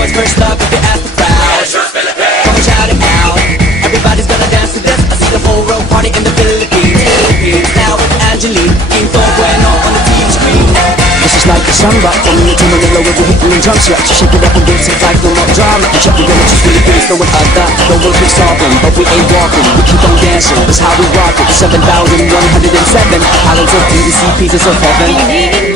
boys first love if you ask the crowd. Come and shout it out. Everybody's gonna dance to this. I see the whole world party in the Philippines. Now with Angelique, Quinto Bueno on the TV screen. This is like a samba, from Manila to Manila with the hitting and drum set. You shake it up and dance it like no more drama. You check the village, just Philippines, throwing a dot. The world keeps solving, but we ain't walking. We keep on dancing, that's how we rock it. 7,107 islands of beauty, see pieces of heaven.